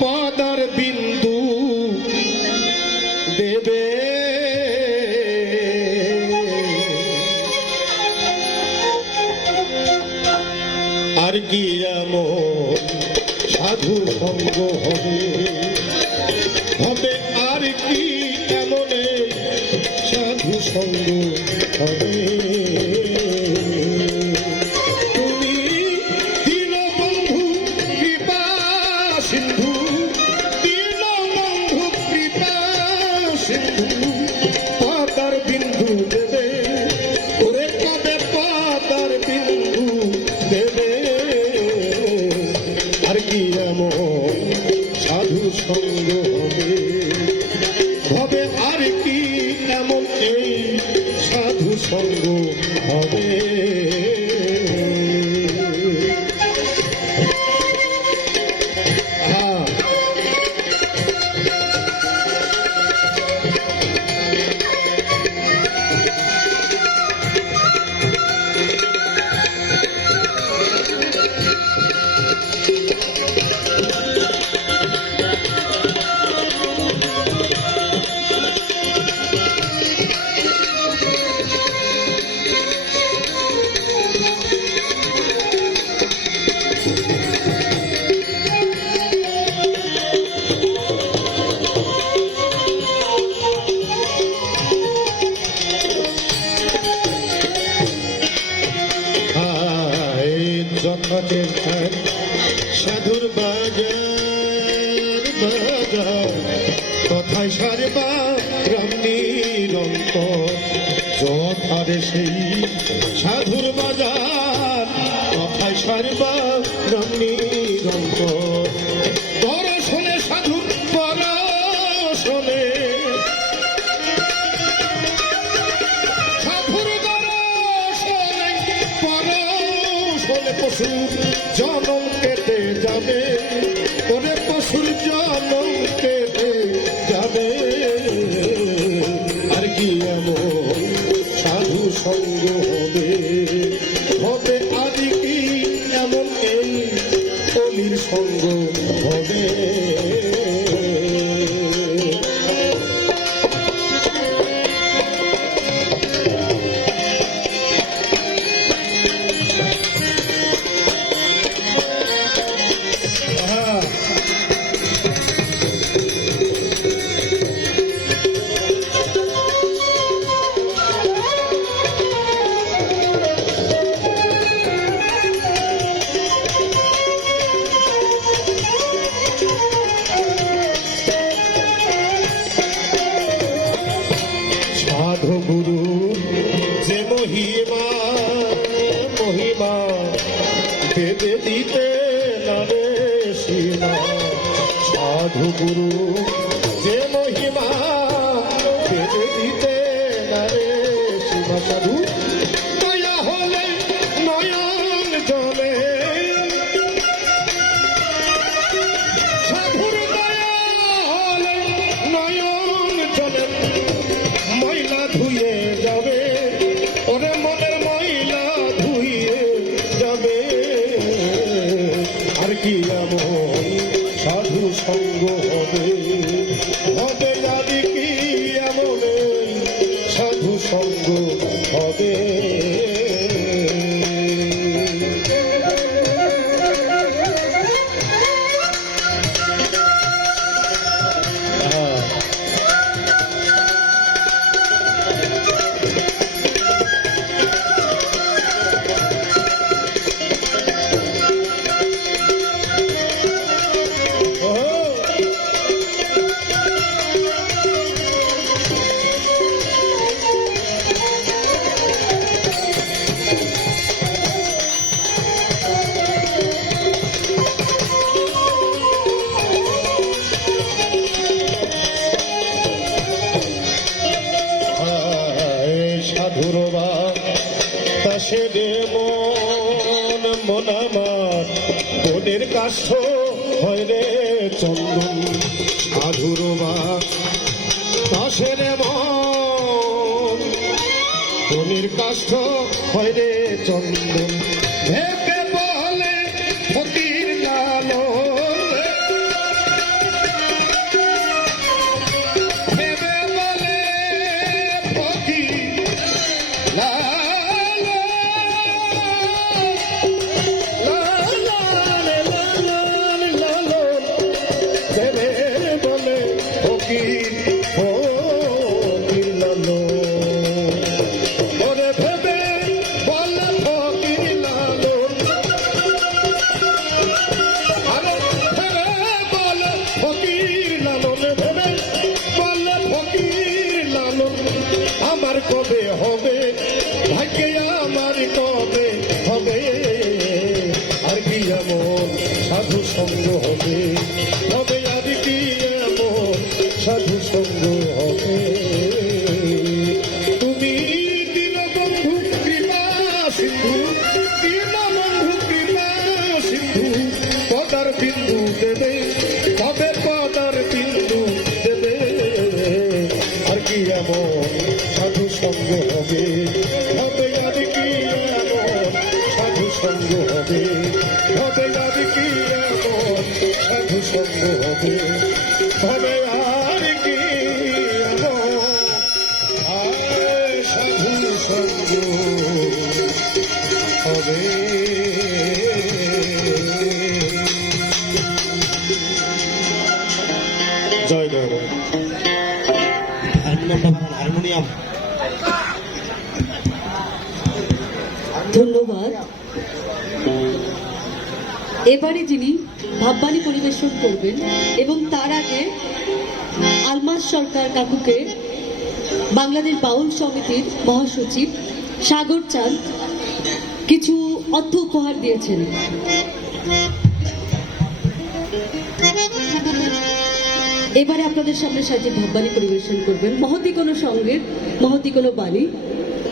পদার বিন্দু। দেবে। আর কি সাধু সঙ্গ হবে। হবে জগতের ধার সাধুর বাজার বাজার। কথায় সারবা রামনি রঙ্ক যথারে সেই সাধুর বাজার। কথায় সারবা Jai নারে সীমা সাধু গুরু যে মহিমা দিতে নারে সাধু? কি এমন সাধু সঙ্গ হবে। সাধুর পাশে দে মন মন আমার। বোনের কাষ্ঠ হয় রে চন্দন সাধুর রে মন। বোনের কাষ্ঠ হয় রে চন্দন। ফকির লালন ভেবে, বলে ফকির লালন কবে হবে? ভাগ্যে আমার কবে হবে? আর কি সাধু সঙ্গ হবে? হবে সঙ্গ হবে হবে আর কি এমন? সাধু সঙ্গ হবে হবে আর কি এমন? সাধু সঙ্গ হবে হবে আর কি এমন? সাধু সঙ্গ, হবে। জয় দেব হারমোনিয়াম। ধন্যবাদ। এবারে যিনি ভাববাণী পরিবেশন করবেন এবং তার আগে আলমাস সরকার কাকুকে বাংলাদেশ বাউল সমিতির মহাসচিব সাগর চাঁদ কিছু অর্থ উপহার দিয়েছেন। এবারে আপনাদের সামনে সাজিয়ে ভাববাণী পরিবেশন করবেন। মহতি কোনো সঙ্গের মহতি কোনো বাণী।